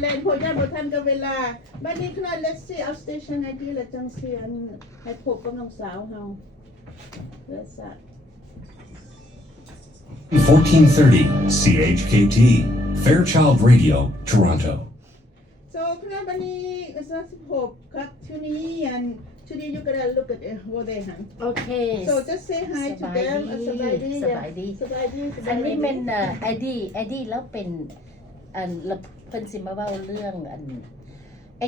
แลนด์พอย่าบ่ทันกับเวลาบัดนี้ค่ะ let's see our station ID ละจังสิอันให้พบกับน้องสาวเฮา let's start 1430 CHKT Fairchild Radio Toronto so ค่ะบัดนี้ก็สัก16ครับ today you gotta look at what they have Okay so just say hi to them สบายดี สบายดี สบายดี อันนี้เป็นไอดีแล้วเป็นอันเพิ่นสิมาเว้าเรื่องอัน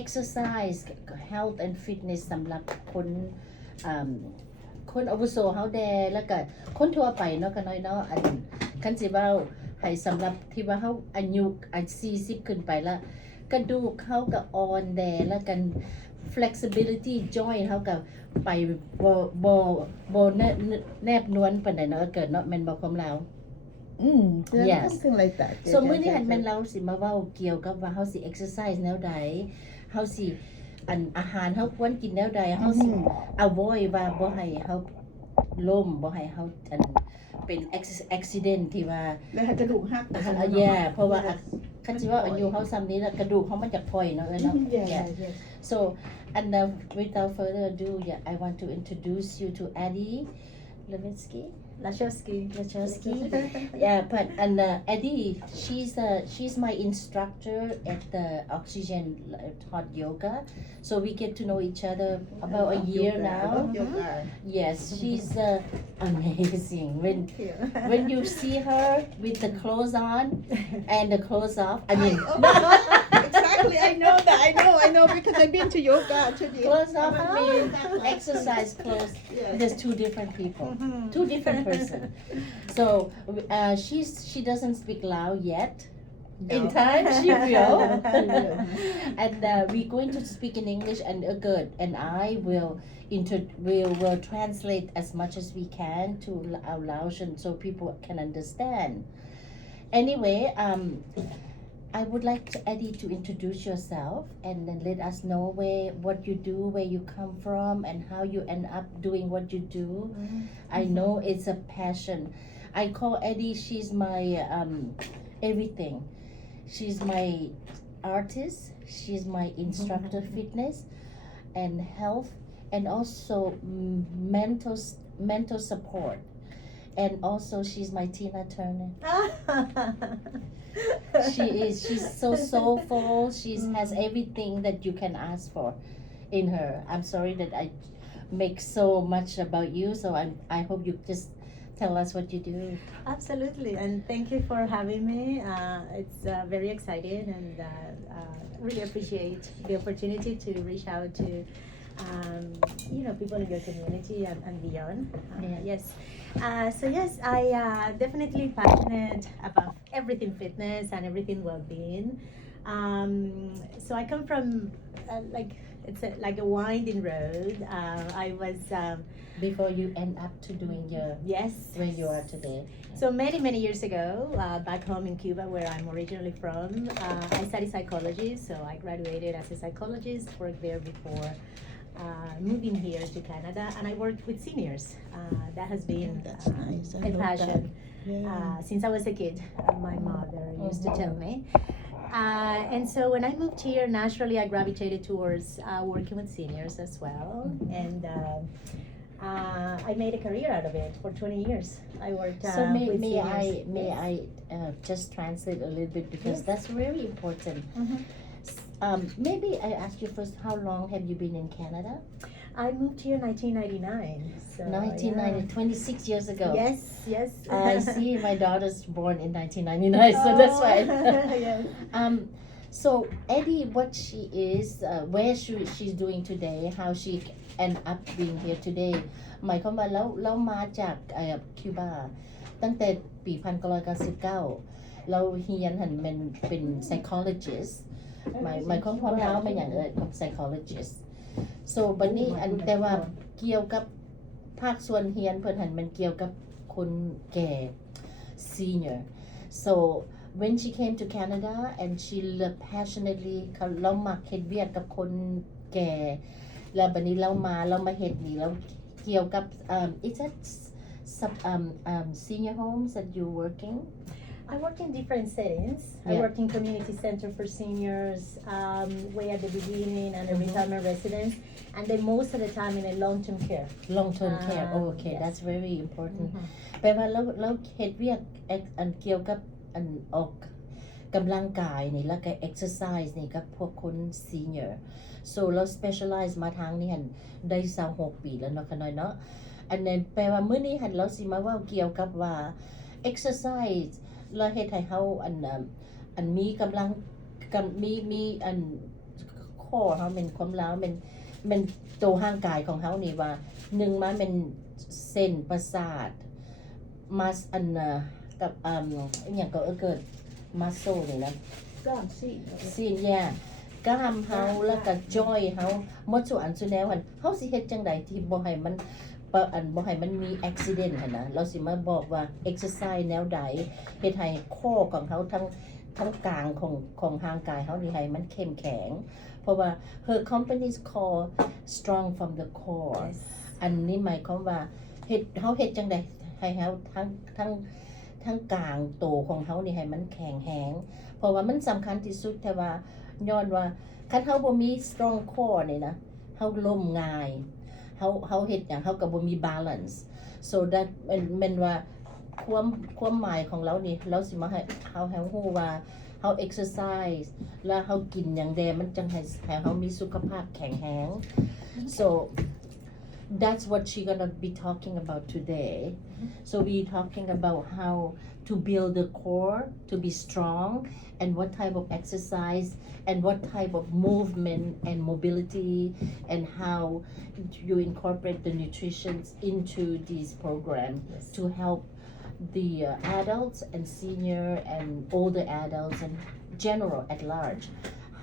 exercise health and fitness สำหรับคนคนอาวุโสเฮาแดแล้วก็คนทั่วไปเนาะกันน้อยเนาะอันคันสิเว้าให้สำหรับที่ว่าเฮาอายุ40ขึ้นไปแล้วกระดูกเฮาก็อ่อนแดแล้วกัน flexibility joint เฮาก็ไปบ่แนบนวลปานใดเนาะเกิดเนาะแม่นบ่ความลาว Yes something like that so มื้อนี้หันแม่นเราสิมาเว้าเกี่ยวกับว่าเฮาสิ exercise แนวใดเฮาสิอันอาหารเฮาควรกินแนวใดเฮาสิ avoid ว่าบ่ให้เฮาล้มบ่ให้เฮาอันเป็น accident ที่ว่า แล้วให้กระดูกหัก เพราะว่าคันสิว่าอายุเฮาซ้ำนี้แล้วกระดูกเฮามันจะพลอยเนาะเนาะ so and without further ado I want to introduce you to Addie Levitsky Lachowski yeah but and Addie she's my instructor at the Oxygen Hot Yoga so we get to know each other about a year now yes she's amazing when you see her with the clothes on and the clothes off I mean exactly I know because I've been to yoga today clothes off mean exercise clothes there's two different people two different person so she doesn't speak loud yet in time she will and we're going to speak in English and good and I will will translate as much as we can to our Laotian so people can understand anyway I would like Eddie to introduce yourself and then let us know what you do, where you come from, and how you end up doing what you do. I know it's a passion. I call Eddie, she's my everything. She's my artist, she's my instructor fitness and health, and also mental support. And also she's my Tina Turner. She's so soulful. She has everything that you can ask for in her. I'm sorry that I make so much about you, so I hope you just tell us what you do. Absolutely, and thank you for having me. It's very exciting and really appreciate the opportunity to reach out to people in your community and beyond. Yes. So yes, I definitely passionate about everything fitness and everything well-being. So I come from it's like a winding road. I was Before you end up to doing your yes where you are today. So many years ago, back home in Cuba, where I'm originally from, I studied psychology. So I graduated as a psychologist, worked there before moving here to Canada, and I worked with seniors. That has been a passion since I was a kid. My mother used to tell me. And so when I moved here, naturally I gravitated towards working with seniors as well. And I made a career out of it for 20 years. I worked So with may I just translate a little bit because that's very important. Maybe I ask you first, how long have you been in Canada? I moved here in 1999. So, 1990, 26 years ago. Yes. I see my daughter's born in 1999, so that's why. Yes. So Eddie, what she is, where she's doing today, how she end up being here today. หมายความว่าเรามาจากคิวบาตั้งแต่ปี1999เราเรียนเป็น psychologist หมายความเราเป็นอย่างpsychologist so บัดนี้อันแต่ว่าเกี่ยวกับภาคส่วนเรียนเพิ่นมันเกี่ยวกับคนแก่ senior so when she came to Canada and she passionately เรามักเฮ็ดเวียกกับคนแก่แล้วบัดนี้เรามาเฮ็ดนี่แล้วเกี่ยวกับis that senior homes that you working I work in different settings. I Yeah. work in community center for seniors, way at the beginning, and a Mhm. retirement residence, and then most of the time in a long-term care. long-term care Um, okay yes. that's very important อือฮึ แปลว่าเราเฮ็ดเวียกอันเกี่ยวกับอันออกกำลังกายนี่แล้วก็ exercise นี่กับพวกคน senior so เรา specialize มาทางนี้หันได้26ปีแล้วเนาะค่ะน้อยเนาะอันนั้นแปลว่ามื้อนี้หันเราสิมาเว้าเกี่ยวกับว่า exercise เราเฮ็ดให้เฮาอันมีกำลังมีอันข้อเฮาเป็นความล้าวมันตัวร่างกายของเฮานี่ว่าหนึ่งมาเป็นเส้นประสาทมาอันกับอหย่างก็เกิดมาโซนี่นะ ก้อนสิ ซีนกล้ามเฮาแล้วก็จอยเฮาหมดส่วนสุดแล้วหันเฮาสิเฮ็ดจังใดที่บ่ให้มันบ่ให้มันมีอุบิเหตุหั่นนะเราสิมาบอกว่า exercise แนวใดเฮ็ดให้ข้อของเฮาทั้งกลางของร่างกายเฮานี่ให้มันเข้มแข็งเพราะว่า her company is called strong from the core Yes. อันนี้หมายความว่าเฮาเฮ็ดจังไดให้เฮาทั้งกลางโตของเฮานี่ให้มันแข็งแรงเพราะว่ามันสำคัญที่สุดแต่ว่าย้อนว่าคันเฮาบ่มี strong core นี่นะเฮาล้มง่ายเฮาเฮ็ดหยังเฮาก็บ่มี balance so that มันว่าความหมายของเรานี่เราสิมาให้เฮาฮู้ว่าเฮา exercise แล้วเฮากินหยังแดมันจังให้เฮามีสุขภาพแข็งแรง so that's what she's gonna be talking about today. So we're talking about how to build the core to be strong and what type of exercise and what type of movement and mobility and how you incorporate the nutrition into these programs Yes. to help the adults and senior and older adults and general at large.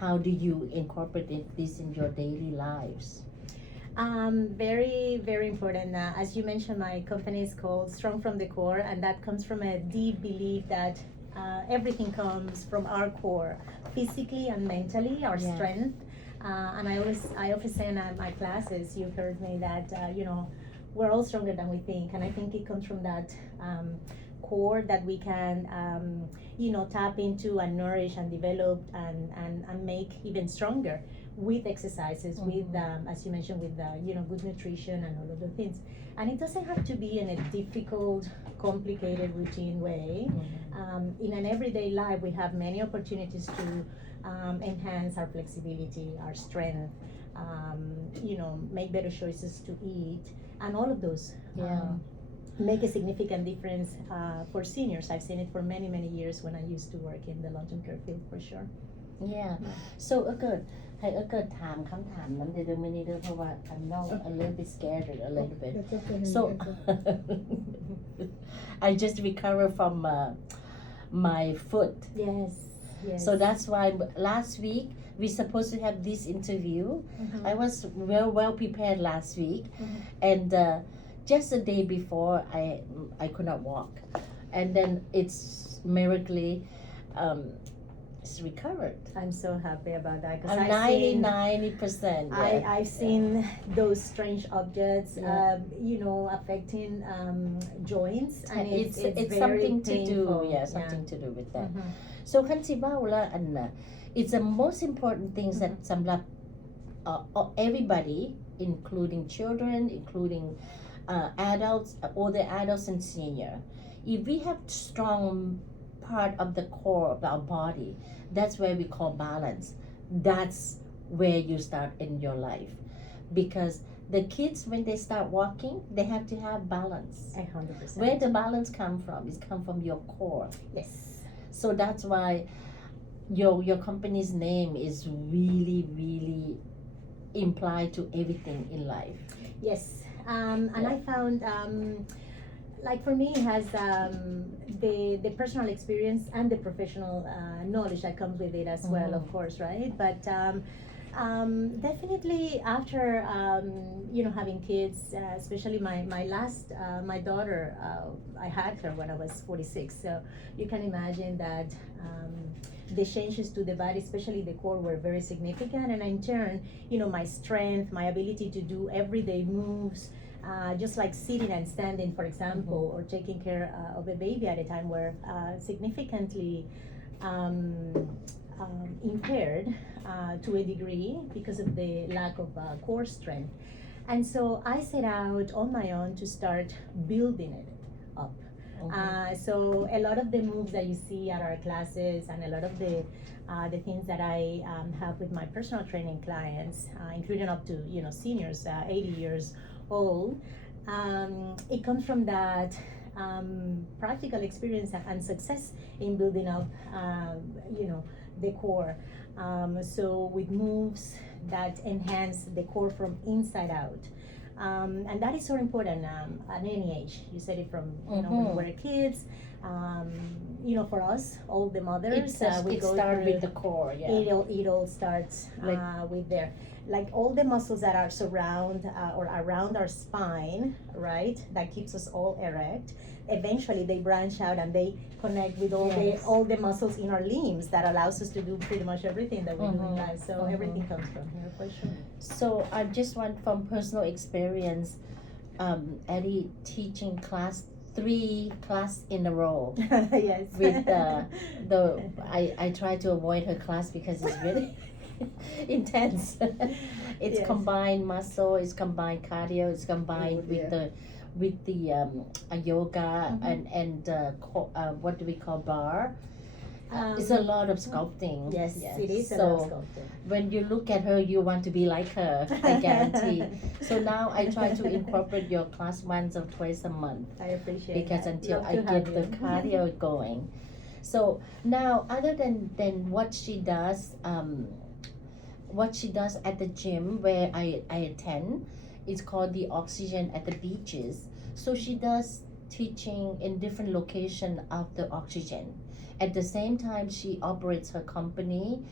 How do you incorporate this in your daily lives? Very, very important. As you mentioned, my company is called Strong from the Core, and that comes from a deep belief that everything comes from our core, physically and mentally, our Yeah. strength. And I often say in my classes, you've heard me that we're all stronger than we think, and I think it comes from that core that we can tap into and nourish and develop and make even stronger with exercises, with as you mentioned, with good nutrition and all of the things. And it doesn't have to be in a difficult, complicated, routine way. In an everyday life, we have many opportunities to enhance our flexibility, our strength, make better choices to eat, and all of those. Yeah. Make a significant difference for seniors. I've seen it for many, many years when I used to work in the long-term care field, for sure. Yeah. So ให้เกิดถามคำถามนั้นเดี๋ยวมื้อนี้เด้อเพราะว่า I'm now a little bit scared a little bit. So I just recovered from my foot. Yes. Yes. So that's why last week we supposed to have this interview. Mhm. I was well prepared last week, Mhm. and just the day before I could not walk, and then it's miraculously it's recovered. I'm so happy about that because I'm I've seen 90%. I've seen those strange objects, Yeah. affecting joints, and It's very something to painful. do. Yeah, something to do with that. Mhm. So คันสิเว้าละอันน่ะ it's the most important things that สำหรับ everybody including children including adults older adults and senior if we have strong part of the core of our body that's where we call balance that's where you start in your life because the kids when they start walking they have to have balance 100%. where the balance come from is come from your core Yes. so that's why your company's name is really implied to everything in life. Yes, and Yeah. I found, like for me, it has the personal experience and the professional knowledge that comes with it as well, of course, right? But Definitely after having kids, especially my last my daughter, I had her when I was 46. So you can imagine that the changes to the body, especially the core, were very significant. And in turn, my strength, my ability to do everyday moves, just like sitting and standing, for example, or taking care of a baby at a time, were significantly impaired to a degree because of the lack of core strength. And so I set out on my own to start building it up. So a lot of the moves that you see at our classes and a lot of the things that I have with my personal training clients, including up to seniors, 80 years old, it comes from that practical experience and success in building up the core. So with moves that enhance the core from inside out. And that is so important at any age. You said it from when we were kids. For us, all the mothers, we it go starts through, with the core, yeah. It all starts with there. Like all the muscles that are surround or around our spine, right? That keeps us all erect. Eventually, they branch out and they connect with all the muscles in our limbs that allows us to do pretty much everything that we do in life. So everything comes from here for sure. So I just want from personal experience, Eddie teaching three class in a row. Yes. With I try to avoid her class because it's really intense. It's combined muscle, it's combined cardio, it's combined with the yoga and what do we call bar. It's a lot of sculpting. Yes, it is a lot of sculpting. When you look at her, you want to be like her, I guarantee. So now I try to incorporate your class once or twice a month. I appreciate because that. until Love I to get have the you. cardio going. So now, other than what she does at the gym where I attend, is called the Oxygen at the Beaches. So she does teaching in different location of the Oxygen. At the same time, she operates her company.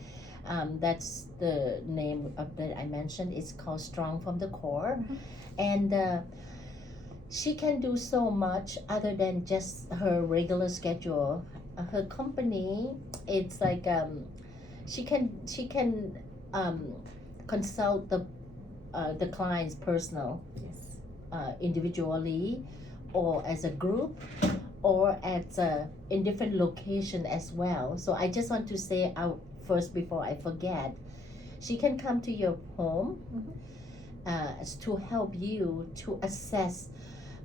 That's the name of that I mentioned. It's called Strong from the Core. And she can do so much other than just her regular schedule. Her company, it's like she can consult the clients personal, individually, or as a group, or in different location as well. So I just want to say out first before I forget, she can come to your home to help you to assess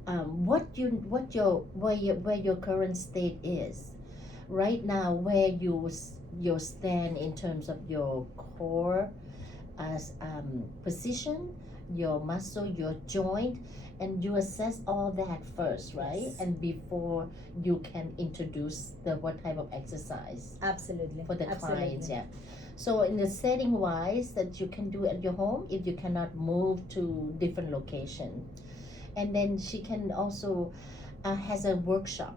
where your current state is right now, where you stand in terms of your core position, your muscle, your joint, and you assess all that first, right? Yes. And before you can introduce what type of exercise Absolutely. for the Absolutely. clients, yeah. So in the setting wise that you can do at your home if you cannot move to different location. And then she can also has a workshop.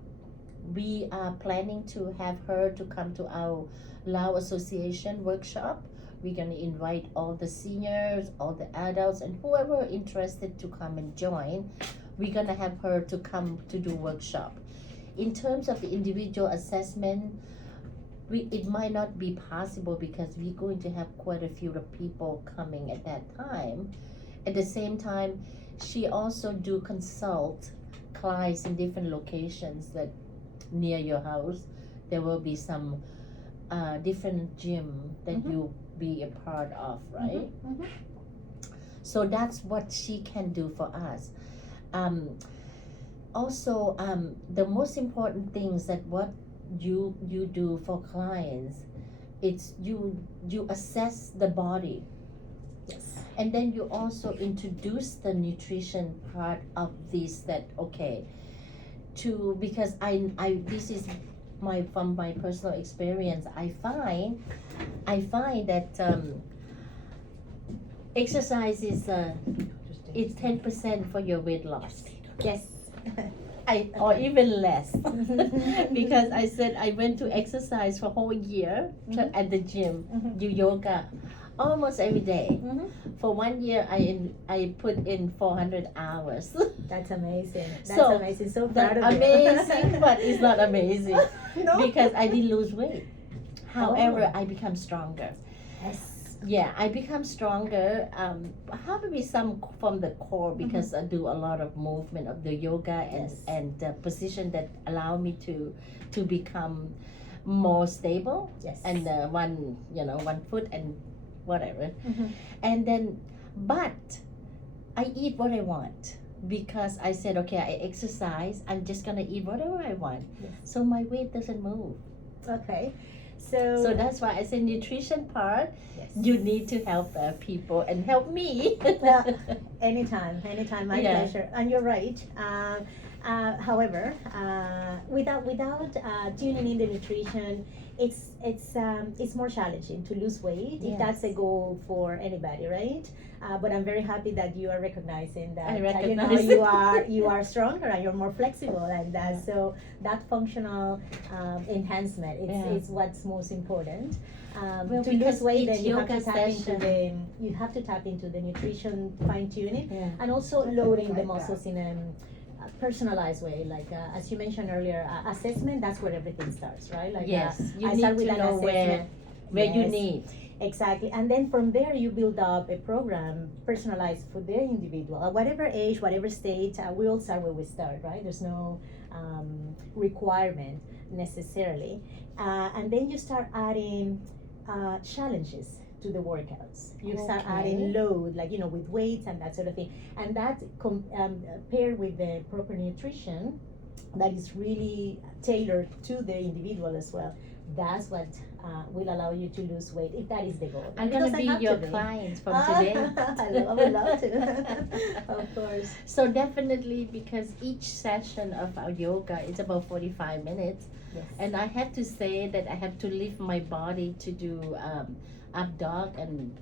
We are planning to have her to come to our Lao Association workshop. We're going to invite all the seniors, all the adults, and whoever interested to come and join. We're going to have her to come to do workshop. In terms of the individual assessment, it might not be possible because we're going to have quite a few people coming at that time. At the same time, she also do consult clients in different locations that near your house. There will be some different gym that you be a part of, right? So that's what she can do for us. Also, the most important things that what you do for clients, it's you assess the body. Yes. And then you also introduce the nutrition part of this, that because I this is from my personal experience, I find that exercise is it's 10% for your weight loss. Yes. Or even less. Because I said I went to exercise for a whole year at the gym, do yoga almost every day. Mhm. For 1 year, I put in 400 hours. That's amazing. That's So, amazing. So proud That's of you. amazing, but it's not amazing No? because I didn't lose weight. However, Oh. I become stronger. Yes. Yeah, I become stronger. Probably some from the core because I do a lot of movement of the yoga and Yes. the position that allow me to become more stable Yes. and one foot and whatever. Mhm. And then, but I eat what I want because I said, okay, I exercise. I'm just gonna eat whatever I want. Yes. So my weight doesn't move. Okay. So, So that's why I say nutrition part. yes. You need to help people and help me. Anytime, my Yeah. pleasure. And you're right. However, without tuning in the nutrition, it's more challenging to lose weight if that's a Yes. goal for anybody, right? But I'm very happy that you are recognizing that I you recognize. you are stronger and you're more flexible, and so that functional enhancement Yeah. is what's most important. Well, To because lose weight, each then you have to yoga tap into session- the nutrition fine tuning, Yeah. and also loading the like muscles in a personalized way. Like as you mentioned earlier, assessment. That's where everything starts, right? Like Yes, you I need start with to an know assessment. where you Yes. need. Exactly, and then from there you build up a program personalized for their individual at whatever age, whatever state. We all start where we start, right? There's no requirement necessarily, and then you start adding challenges to the workouts. You start Okay. adding load, like with weights and that sort of thing, and that paired with the proper nutrition that is really tailored to the individual as well. That's what will allow you to lose weight if that is the goal. I'm It gonna doesn't be have your to be. client from today. I would love to. Of course. So definitely because each session of our yoga is about 45 minutes, Yes. and I have to say that I have to lift my body to do up dog and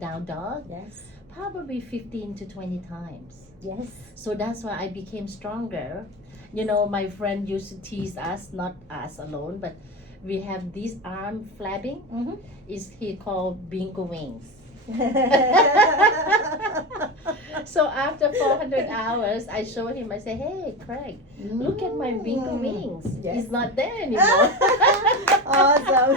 down dog Yes. probably 15 to 20 times. Yes. So that's why I became stronger. You know, my friend used to tease us, not us alone, but we have this arm flapping. Mhm. Is he called bingo wings? So after 400 hours, I showed him. I said, "Hey, Craig, look at my bingo wings. Yes. It's not there anymore." Awesome.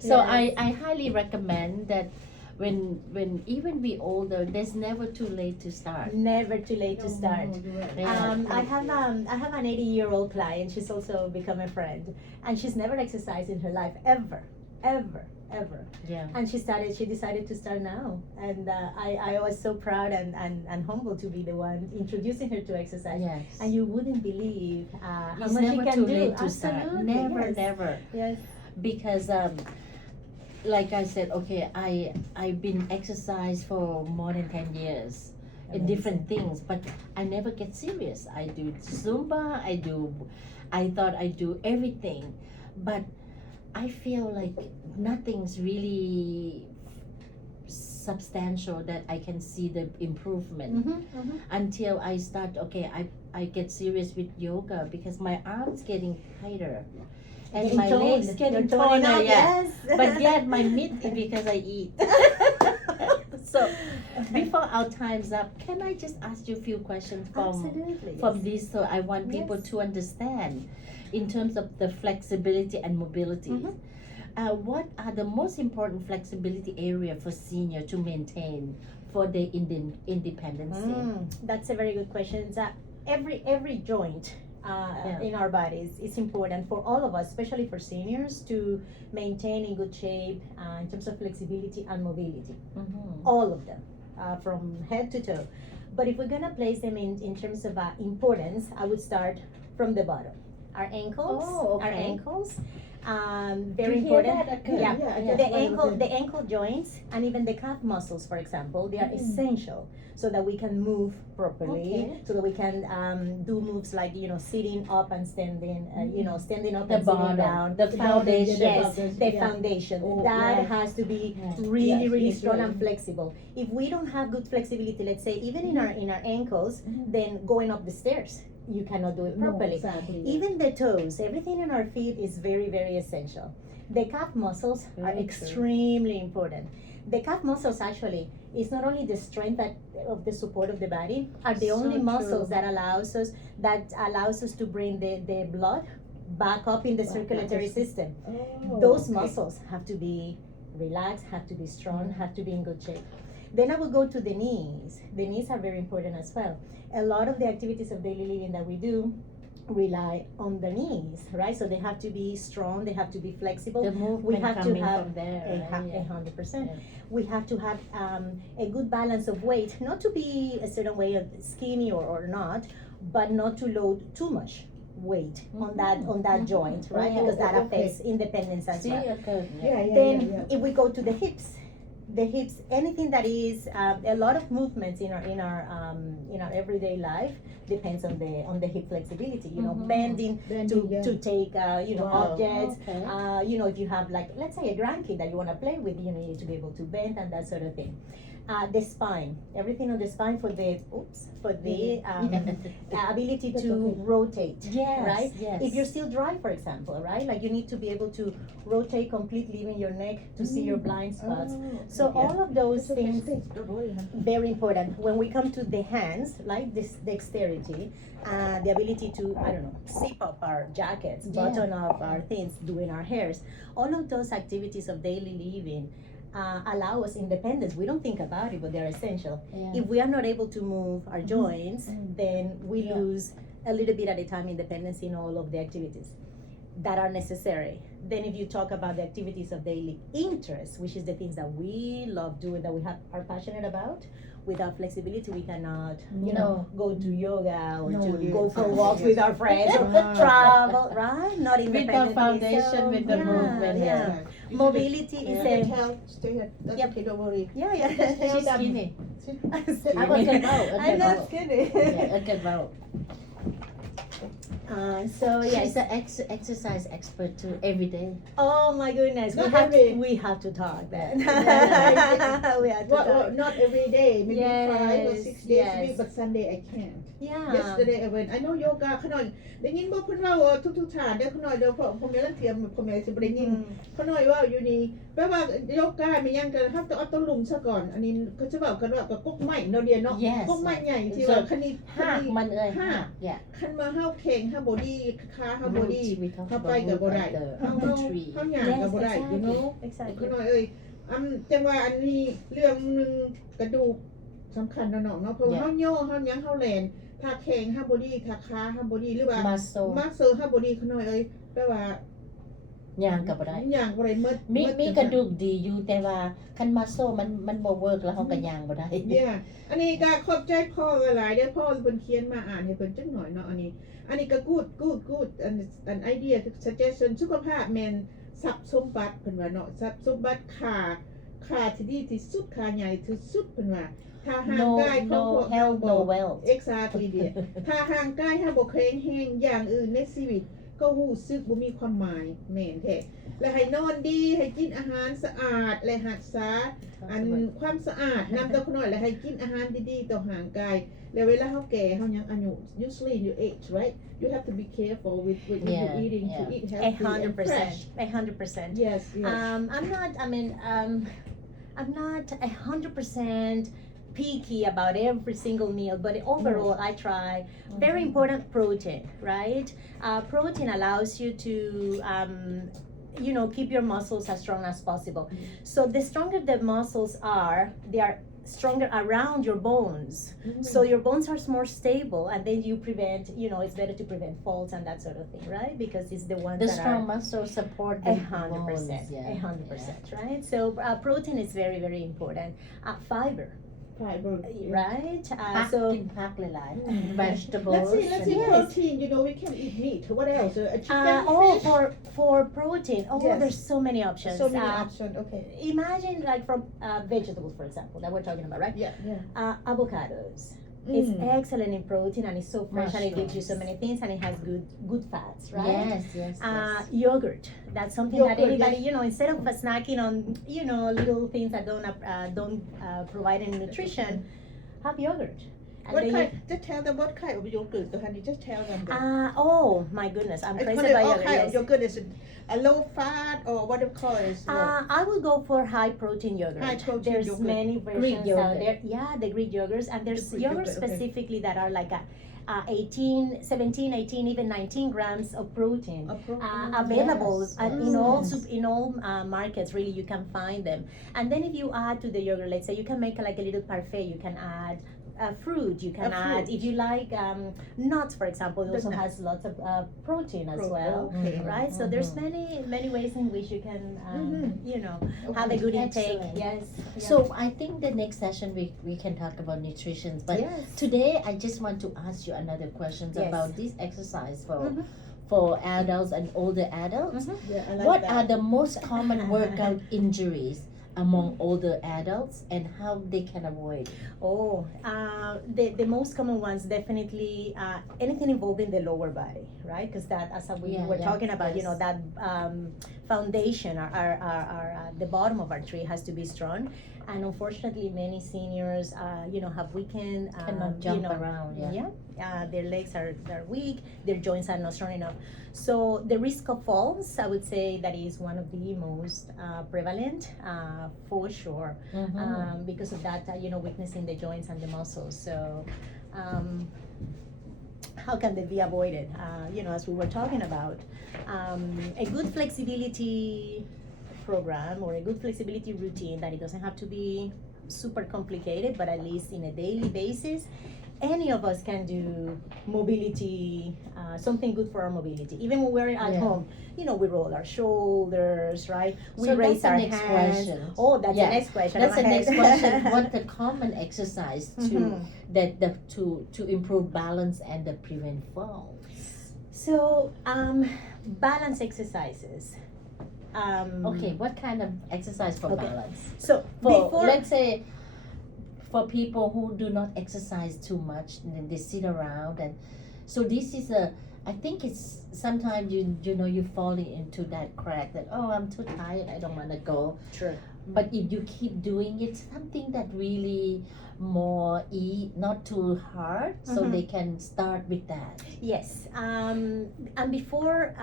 So Yes. I highly recommend that when even we older, there's never too late to start. Never too late to start. Yeah. I have an 80-year-old client. She's also become a friend, and she's never exercised in her life ever. Yeah. And she decided to start now, and I was so proud and humbled to be the one introducing her to exercise. Yes. And you wouldn't believe how It's much never she can too do. late to start. Absolutely, Never, yes. never. Yes. Because like I said, okay, I've been exercise for more than 10 years in different things, but I never get serious. I do Zumba, I thought I do everything, but I feel like nothing's really substantial that I can see the improvement until I start, okay, I get serious with yoga because my arms getting tighter and Getting my toned. legs getting You're toning taller, up, yeah. yes. But yet my meat is because I eat. So before our time's up, can I just ask you a few questions Absolutely. from yes. this, so I want people Yes. to understand in terms of the flexibility and mobility. Mhm. What are the most important flexibility area for senior to maintain for their independence? That's a very good question. It's, every joint Yeah. in our bodies is important for all of us, especially for seniors, to maintain in good shape in terms of flexibility and mobility. Mhm. All of them, from head to toe. But if we're gonna place them in terms of importance, I would start from the bottom. Our ankles, Oh, our okay. ankles, very Do you hear important. that? Okay. Yeah, Yeah, the yeah. ankle joints and even the calf muscles, for example, they are Mm. essential so that we can move properly, Okay. so that we can do moves like sitting up and standing, standing up The and sitting bottom, down. the foundation. Yes, the Yeah. foundation. Oh, That yeah. has to be Yeah. really, Yes, really yes, strong yes. and flexible. If we don't have good flexibility, let's say even in our ankles, Mhm. then going up the stairs, you cannot do it No, properly. exactly. Even the toes, everything in our feet is very, very essential. The calf muscles are Very true. extremely important. The calf muscles actually is not only the strength of the support of the body, are the So only true. muscles that allows us to bring the blood back up in the circulatory system. Those muscles have to be relaxed, have to be strong, have to be in good shape. Then I will go to the knees. The knees are very important as well. A lot of the activities of daily living that we do rely on the knees, right? So they have to be strong, they have to be flexible. The movement have to coming have from there. right? Yeah. 100%. Yeah. We have to have a good balance of weight, not to be a certain way of skinny or not, but not to load too much weight on that joint, right? Oh, Because that okay. affects independence as See, well. okay. Then if we go to the hips, anything that is a lot of movements in our everyday life depends on the hip flexibility. You know, Mhm. bending to take Wow. objects. Okay. If you have, like, let's say, a grandkid that you want to play with, you need to be able to bend and that sort of thing. The spine, everything on the spine for the ability That's to okay. rotate. Yes, Right? yes. If you're still dry, for example, right? Like, you need to be able to rotate completely, even your neck, to see your blind spots. So all of those things, very important. When we come to the hands, like this dexterity, the ability to, I don't know, zip up our jackets, Yeah. button up our things, doing our hairs, all of those activities of daily living allow us independence. We don't think about it, but they're essential. Yeah. If we are not able to move our joints, then we Yeah. lose a little bit at a time independence in all of the activities that are necessary. Then if you talk about the activities of daily interest, which is the things that we love doing, that we are passionate about, without flexibility we cannot, No. go to yoga or No, to yeah. go for walks with our friends or Ah. travel, right? Not With the independently. foundation, with the movement, Yeah. Mobility is Yeah. a Stay here. That's Yep. okay, don't worry. yeah. She's skinny. I was I'm about. not skinny. Yeah, okay, about. So yes. She's an exercise expert too, every day. Oh my goodness, Not every- we have to talk then. Yeah. We have to talk. Not every day, maybe 5 or 6 Yes, days a yes. week, but Sunday I can't. Yeah. Yesterday I went. I know yoga ขน่อยได้ยินบ่เพิ่นเว้าว่าทุกๆฐานเด้อขน่อยเด้อเพราะผมกำลังเตรียมผมอยากสิบ่ได้ยินขน่อยว่าอยู่นี่แปลว่าโยกามีหยังกันครับต้องเอาต้นลุมซะก่อน อันนี้เขาจะเว้ากันว่ากับกกไม้เนาะเดียวเนาะ Yes กกไม้ใหญ่ที่ว่าคันนี้ หากมันเอ่ย หาก yeah คันมาเฮาแข่งเฮาบ่ดีขาเฮาบ่ดี we talk เฮา about ไปก็บ่ root ได้ like the เฮา tree เฮาหยังก็บ่ได้ you know ก็ Exactly. น้อยเอ้ยจังว่าอันนี้เรื่องหนึงกระดูกสำคัญเนาะเนาะเพราะว่าเฮาย่อเฮาหยังเฮาแลนถ้าแข็งเฮาบ่ดีถ้าขาเฮาบ่ดีหรือว่า muscle มาเซอร์เฮาบ่ดีขน้อยเอ้ยแปลว่า ย่างกับบ่ได้ หยังบ่ได้หมด มีกระดูกดีอยู่แต่ว่าคันมัสโซมันบ่เวิร์กแล้วเขาก็ย่างบ่ได้ เนี่ยอันนี้ก็ขอบใจพ่อหลายๆเด้อพ่อเพิ่นเขียนมาอ่านให้เพิ่นจักหน่อยเนาะอันนี้ก็กูดอันไอเดีย suggestion สุขภาพแม่นทรัพย์สมบัติเพิ่นว่าเนาะทรัพย์สมบัติค่าที่ดีที่สุดค่าใหญ่ที่สุดเพิ่นว่าถ้าห่าง no กายของ no พวก health no wealth exactly เดียถ้าห่างกายเฮาบ่แข็งแรงอย่างอื่นในชีวิตก็รู้สึกบ่มีความหมายแม่นแท้และให้นอนดีให้กินอาหารสะอาดและรักษาอันความสะอาดนำตัวคนน้อยและให้กินอาหารดีๆต่อห่างกายแล้วเวลาเฮาแก่เฮายังอายุ usually in your age right you have to be careful with what Yeah, you're eating to yeah. eat healthy and fresh 100%. yes yes I'm not 100% picky about every single meal, but overall I try. Very important, protein, right? Protein allows you to keep your muscles as strong as possible. So the stronger the muscles are, they are stronger around your bones. So your bones are more stable, and then you prevent, it's better to prevent falls and that sort of thing, right? Because it's the ones the that strong are muscle support the 100%, bones, 100%, right? So protein is very, very important. Fiber, fiber right? ผัก So กินผักหลายๆ vegetables let's see Yes. protein we can eat meat what else a chicken fish for protein, Yes. there's so many options. so many options okay Imagine, like, from vegetables, for example, that we're talking about, right? yeah Avocados. It's excellent in protein, and it's so fresh, and it gives you so Mushrooms. many things, and it has good fats, right? yes Yogurt. That's something that Yogurt, anybody, yes. instead of snacking on, little things that don't provide any nutrition, have yogurt. And What then kind? Just tell them what kind of yogurt, honey. Just tell them. Oh my goodness, I'm It's crazy called about all yogurt. kind of Yes. yogurt. Is a low fat or what do you call it? I would go for high protein yogurt. High protein There's yogurt. many versions Greek out yogurt. there. Yeah, the Greek yogurts, and there's Greek yogurt yogurt, okay. specifically that are like 18, 17, 18, even 19 grams of protein. Available Yes, in all yes. markets. Really, you can find them. And then if you add to the yogurt, let's say you can make like a little parfait. You can add fruit. You can A add fruit. if you like nuts, for example. It The also nuts. has lots of protein as well. Okay. Right, so there's many ways in which you can have a good intake. Excellent. Yes. So I think the next session we can talk about nutrition. But yes. today I just want to ask you another questions Yes. about this exercise for Mhm. for adults and older adults. Mhm. Yeah, I like What that. are the most common workout injuries among older adults and how they can avoid it? Oh, the most common ones definitely anything involving the lower body, right? Because that, as we Yeah, were yeah, talking about, yes. that foundation, the bottom of our tree has to be strong. And unfortunately, many seniors, have weakened. Cannot jump around, yeah. Their legs are weak, their joints are not strong enough. So the risk of falls, I would say that is one of the most prevalent, for sure, because of that, weakness in the joints and the muscles. So how can they be avoided? As we were talking about, a good flexibility program or a good flexibility routine, that it doesn't have to be super complicated, but at least in a daily basis, any of us can do mobility, something good for our mobility. Even when we're at Yeah. home, we roll our shoulders, right? We So raise that's the our next hands. question. Oh, that's Yeah. the next question. That's the I'm next ahead. question. What the common exercise to Mhm. to improve balance and to prevent falls? So, balance exercises. Okay, what kind of exercise for Okay. balance? So For before, let's say for people who do not exercise too much and then they sit around, and so this is I think it's sometimes you falling into that crack that, oh, I'm too tired, I don't want to go. Sure. But if you keep doing it, something that really more not too hard, so Mhm. they can start with that. Yes, and before,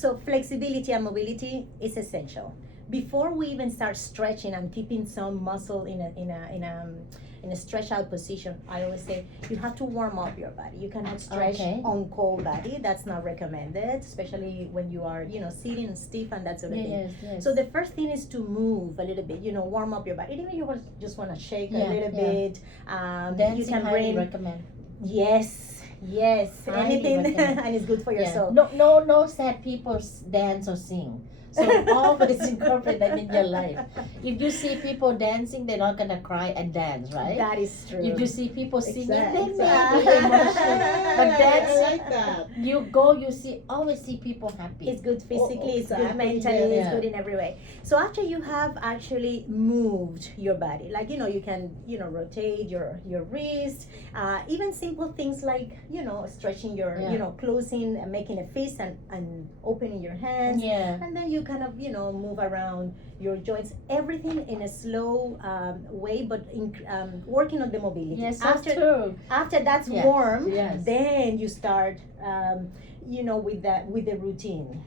so flexibility and mobility is essential. Before we even start stretching and keeping some muscle in a stretch out position, I always say you have to warm up your body. You cannot stretch Okay. on cold body. That's not recommended, especially when you are sitting stiff and that sort of thing. Yes. So the first thing is to move a little bit, warm up your body. Even if you just want to shake a Yeah, little yeah. bit, Dancing, you can highly bring recommend. yes, Highly anything, recommend. and it's good for your Yeah. soul. No sad people dance or sing. So always incorporate that in your life. If you see people dancing, they're not gonna cry and dance, right? That is true. If you see people singing, Exactly. they may be emotional. But I that's like that. you always see people happy. It's good physically, it's good exactly, mentally, it's yeah. good in every way. So after you have actually moved your body, like you can rotate your wrist, even simple things like stretching your Yeah. closing and making a fist and opening your hands. Yeah. And then you kind of move around your joints, everything in a slow way, but working on the mobility. Yes, that's true. After that's Yes, warm, yes. then you start with the routine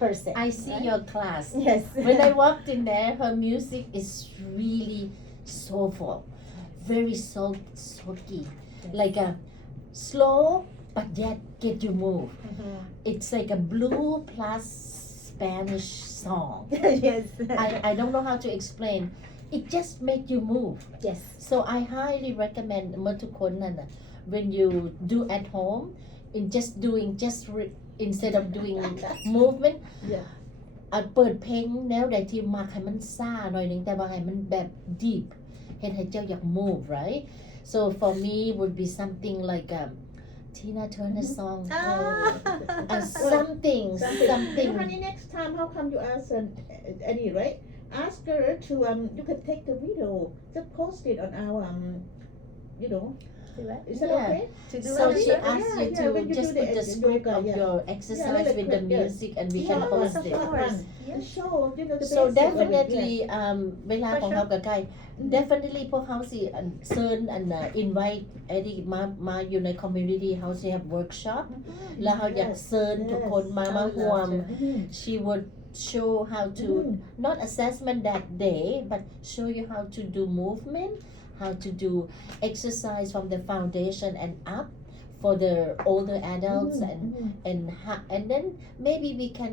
per se. I see right? your class. Yes. When I walked in there, her music is really soulful, very sulky, like a slow but yet get you move. Mhm. It's like a blue plus Spanish song. Yes. I don't know how to explain. It just make you move. Yes. So I highly recommend เมื่อทุกคนนั่นน่ะ when you do at home instead of doing movement Yeah. เปิดเพลงแนวใดที่มักให้มันซ่าหน่อยนึงแต่ว่าให้มันแบบ deep เฮ็ดให้เจ้าอยาก move, right? So for me would be something like Tina Turner song, something. Honey, next time, how come you ask Annie, right? Ask her to you can take the video, just post it on our do it. Is that Yeah. okay? To do So it. she Yeah, asked you yeah, to when you just do put the the script yoga, of yeah. your exercise little with the clip, yeah. music and we Yeah, can of post course, it. of course. Yeah. Show, you know, the So basic of it, definitely เวลาของเรากับใคร definitely พวกเขาสิเชิญinvite ไอ้ที่มาอยู่ใน community เขาสิ have workshop แล้วเขาอยากเชิญทุกคนมาร่วม she would show how to not assessment that day but show you how to do movement how to do exercise from the foundation and up for the older adults and then maybe we can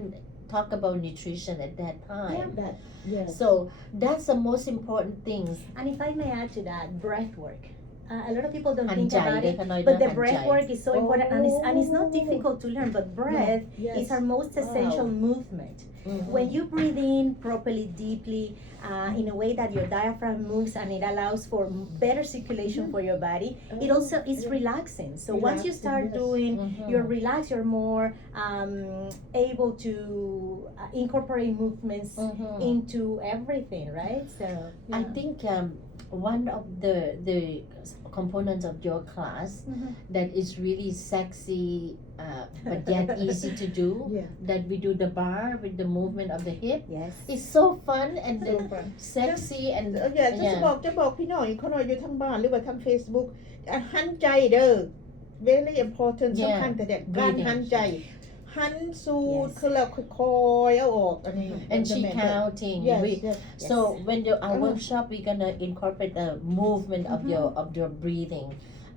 talk about nutrition at that time Yes. so that's the most important things And if I may add to that, breath work. A lot of people don't หัน think ใจ about เด้อ it, ค่ะน้อย but เด้ the อหัน breath ใจ work is so important, and it's not difficult to learn. But breath Yes. is our most essential movement. อืม When you breathe in properly, deeply, in a way that your diaphragm moves and it allows for better circulation for your body, it also is relaxing. So once you Relaxing, start yes. doing, Mhm. you're relaxed, you're more able to incorporate movements Mhm. into everything, right? So I think one of the components of your class Mhm. that is really sexy but yet easy to do Yeah. that we do the bar with the movement of the hip yes. it's so fun and So fun. sexy and อยากจะบอกพี่หน่อยเขาหน่อยอยู่ทางบ้านหรือว่าทาง Facebook หันใจเด้อ very important สำคัญแต่เด็ดการหันใจ หันสูด Yes. คือเราค่อยๆเอาออกอันนี้ and she counting Yes, we, yes. so when you our workshop we're gonna incorporate the movement of your breathing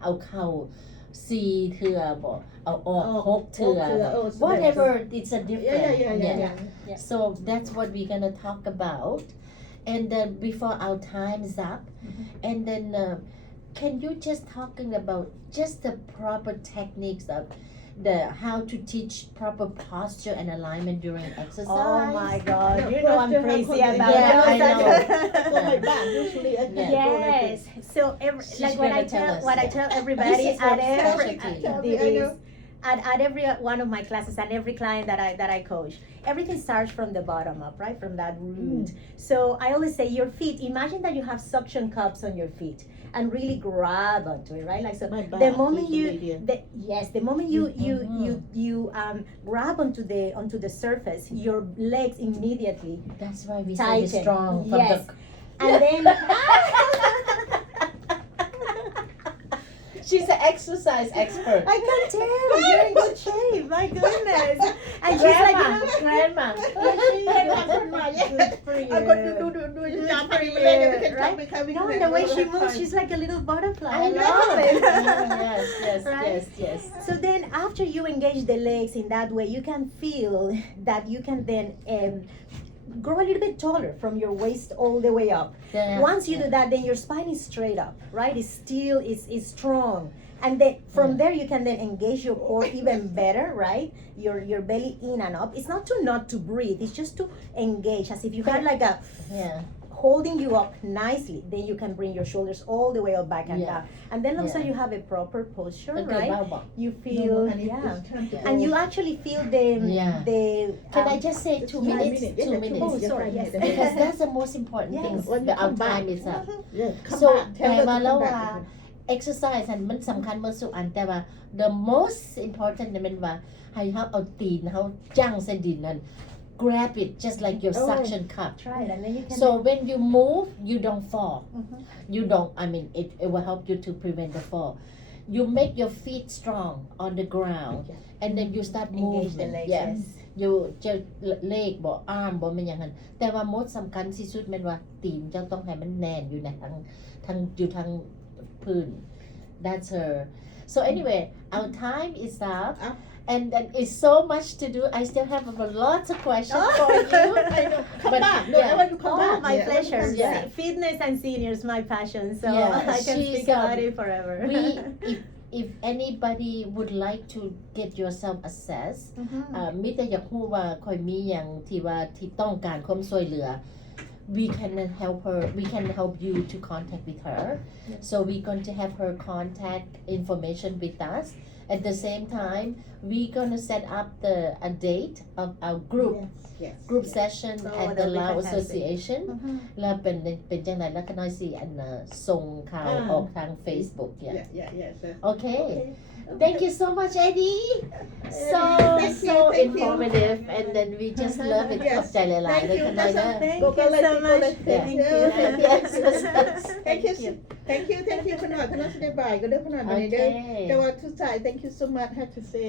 เอาเข้า4เทื่อบ่เอาออก6เทื่อ whatever it's a different Yeah. So that's what we're gonna talk about, and then before our time is up, and then can you just talking about just the proper techniques of the how to teach proper posture and alignment during exercise? Oh my God! No, You know I'm posture crazy have about Yeah, I those. So my back usually I can go like Yes. So She's like what I gonna tell tell us what I that. tell everybody This is her at every specialty. it is at every one of my classes and every client that I coach, everything starts from the bottom up, right? From that root. So I always say your feet. Imagine that you have suction cups on your feet and really grab onto it, right? Like so. My The back moment usually, yeah. the moment you grab onto the surface, your legs immediately That's why we say tighten. be strong from Yes. the. And then She's an exercise expert. I can tell you're in good shape. My goodness. And she's like, you know, grandma. good for you. ก็ดูจับไปเลยไม่canจับไปค่ะ No, and the way she moves, she's like a little butterfly. I know. love it. yes, Right? yes. So then after you engage the legs in that way, you can feel that you can then grow a little bit taller from your waist all the way up. Yeah. Once you do that, then your spine is straight up, right? It's still is strong. And then from there you can then engage your core even better, right? Your belly in and up. It's not to breathe, it's just to engage as if you had like a Yeah. holding you up nicely. Then you can bring your shoulders all the way up back and Yeah. down. And then also Yeah. you have a proper posture, A good right? bow. You feel and you actually feel Yeah. the Can I just say 2 minutes? 2 minutes. Oh, sorry, yes. Because that's the most important Yes. thing. When you The our come back. time is up. Come So back. Tell her แปล to ว่า come แล้ว back. ว่า exercise อันมันสำคัญเมื่อสุอันแต่ว่า the most important นั่นเป็นว่าให้เฮาเอาตีนเฮาจั่งเส้นดินนั้น grab it just like your Oh. suction cup try it and then you can so when you move you don't fall Mhm. you don't I mean it will help you to prevent the fall you make your feet strong on the ground and then you start engage the moving legs. yes Yes. อยู่จะเลขบ่อ้ามบ่แมันอย่างนั้นแต่ว่ามดสำคัญที่สุดแม่นว่าตีนเจ้าต้องให้มันแน่นอยู่ในทางอยู่ทางพื้น that's her so anyway our time is up and then it's so much to do I still have lots of questions for you Come But, back. No, yeah. I want to come Oh, back. my Yeah, I want to pleasure. come Yeah. back. Fitness and seniors, my passion. So Yeah, I can she's, speak about it forever. we if anybody would like to get yourself assessed มีแต่อยากรู้ว่าค่อยมีอย่างที่ว่าที่ต้องการความช่วยเหลือ we can help her we can help you to contact with her so we're going to have her contact information with us At the same time, we're gonna set up a date of our group yes group yes. session Oh, at the that'll be Lao fantastic. Association แล้วเป็นจังไดแล้วก็น้อยสิอันน่ะส่งข่าวออกทาง Facebook yeah yeah yes Okay. Thank you so much, Eddie. So Thank you, so thank you. informative, and then we just love it. Yes. ขอบใจหลายๆ Thank เลย you ค่ะน้อยเด้อ Thank Go you collect so it, much. collect it. Thank you. Yes, yes, yes. thank you thank you ขนาดสิได้บ่ายก็เด้อขนาดนี้เด้อ Okay. แต่ว่าทุกสาย thank you so much have to say